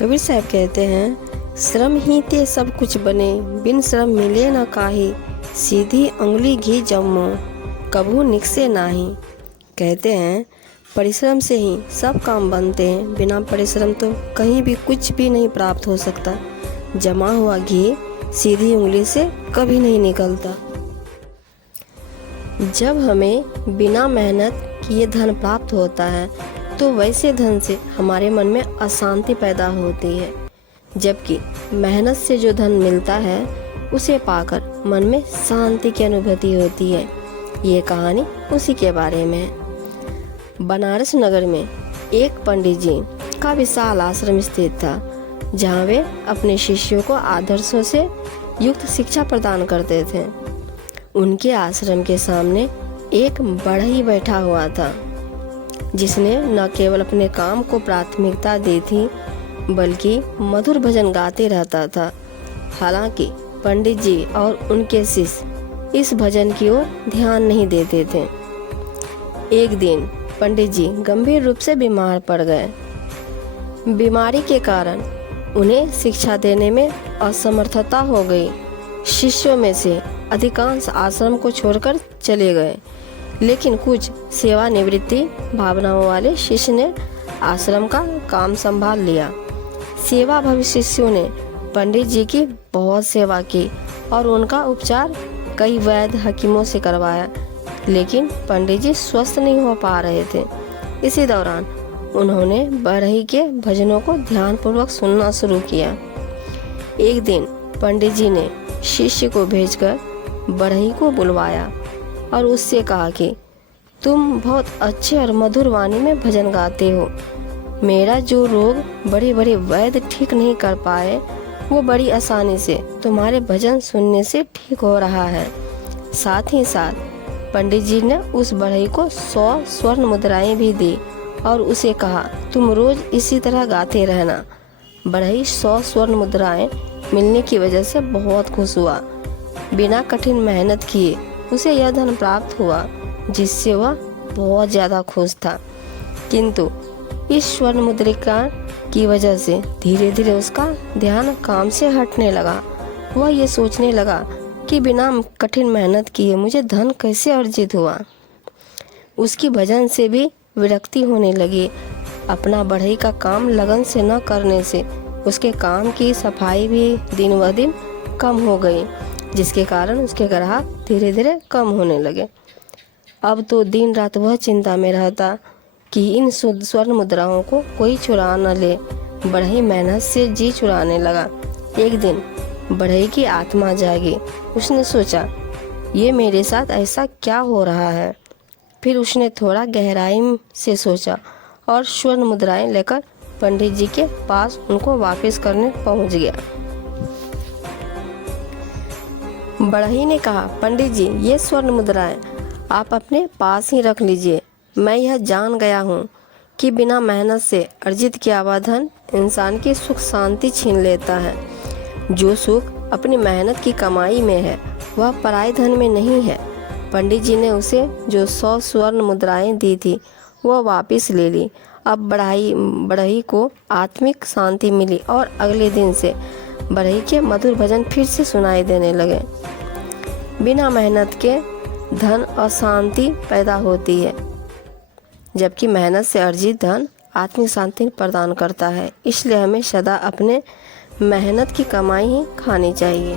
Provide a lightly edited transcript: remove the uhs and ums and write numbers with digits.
कबीर साहब कहते हैं, श्रम ही ते सब कुछ बने, बिन श्रम मिले न काहे, सीधी उंगली घी जम्मो कभू निकसे नाही। कहते हैं, परिश्रम से ही सब काम बनते हैं, बिना परिश्रम तो कहीं भी कुछ भी नहीं प्राप्त हो सकता। जमा हुआ घी सीधी उंगली से कभी नहीं निकलता। जब हमें बिना मेहनत किए धन प्राप्त होता है तो वैसे धन से हमारे मन में अशांति पैदा होती है, जबकि मेहनत से जो धन मिलता है उसे पाकर मन में शांति की अनुभूति होती है। ये कहानी उसी के बारे में है। बनारस नगर में एक पंडित जी का विशाल आश्रम स्थित था, जहाँ वे अपने शिष्यों को आदर्शों से युक्त शिक्षा प्रदान करते थे। उनके आश्रम के सामने एक बढ़ई बैठा हुआ था, जिसने न केवल अपने काम को प्राथमिकता दी थी, बल्कि मधुर भजन गाते रहता था। हालांकि पंडित जी और उनके शिष्य इस भजन की ओर ध्यान नहीं देते थे। एक दिन पंडित जी गंभीर रूप से बीमार पड़ गए। बीमारी के कारण उन्हें शिक्षा देने में असमर्थता हो गई। शिष्यों में से अधिकांश आश्रम को छोड़कर चले गए, लेकिन कुछ सेवानिवृत्ति भावनाओं वाले शिष्य ने आश्रम का काम संभाल लिया। सेवा भावी शिष्यों ने पंडित जी की बहुत सेवा की और उनका उपचार कई वैद्य हकीमों से करवाया, लेकिन पंडित जी स्वस्थ नहीं हो पा रहे थे। इसी दौरान उन्होंने बढ़ई के भजनों को ध्यानपूर्वक सुनना शुरू किया। एक दिन पंडित जी ने शिष्य को भेजकर बढ़ई को बुलवाया और उससे कहा कि तुम बहुत अच्छे और मधुर वाणी में भजन गाते हो। मेरा जो रोग बड़े बड़े वैद्य ठीक नहीं कर पाए, वो बड़ी आसानी से तुम्हारे भजन सुनने से ठीक हो रहा है। साथ ही साथ पंडित जी ने उस बढ़ई को 100 स्वर्ण मुद्राएं भी दी और उसे कहा, तुम रोज इसी तरह गाते रहना। बढ़ई 100 स्वर्ण मुद्राएं मिलने की वजह से बहुत खुश हुआ। बिना कठिन मेहनत किए उसे यह धन प्राप्त हुआ, जिससे वह बहुत ज़्यादा खुश था। किंतु इस स्वर्ण मुद्रिका की वजह से धीरे धीरे उसका ध्यान काम से हटने लगा। वह ये सोचने लगा कि बिना कठिन मेहनत किए मुझे धन कैसे अर्जित हुआ। उसकी भजन से भी विरक्ति होने लगी। अपना बढ़ई का काम लगन से न करने से उसके काम की सफाई भी दिन ब दिन कम हो गई, जिसके कारण उसके ग्राहक धीरे धीरे कम होने लगे। अब तो दिन रात वह चिंता में रहता कि इन स्वर्ण मुद्राओं को कोई चुरा न ले। बढ़ई मेहनत से जी चुराने लगा। एक दिन बढ़ई की आत्मा जागी। उसने सोचा, ये मेरे साथ ऐसा क्या हो रहा है। फिर उसने थोड़ा गहराई से सोचा और स्वर्ण मुद्राएं लेकर पंडित जी के पास उनको वापस करने पहुंच गया। बढ़ई ने कहा, पंडित जी, ये स्वर्ण मुद्राएं आप अपने पास ही रख लीजिए। मैं यह जान गया हूँ कि बिना मेहनत से अर्जित किया हुआ धन इंसान की सुख शांति छीन लेता है। जो सुख अपनी मेहनत की कमाई में है, वह पराये धन में नहीं है। पंडित जी ने उसे जो 100 स्वर्ण मुद्राएं दी थी वह वापस ले ली। अब बढ़ई को आत्मिक शांति मिली और अगले दिन से बढ़ई के मधुर भजन फिर से सुनाई देने लगे। बिना मेहनत के धन अशांति पैदा होती है, जबकि मेहनत से अर्जित धन आत्मिक शांति प्रदान करता है। इसलिए हमें सदा अपने मेहनत की कमाई ही खानी चाहिए।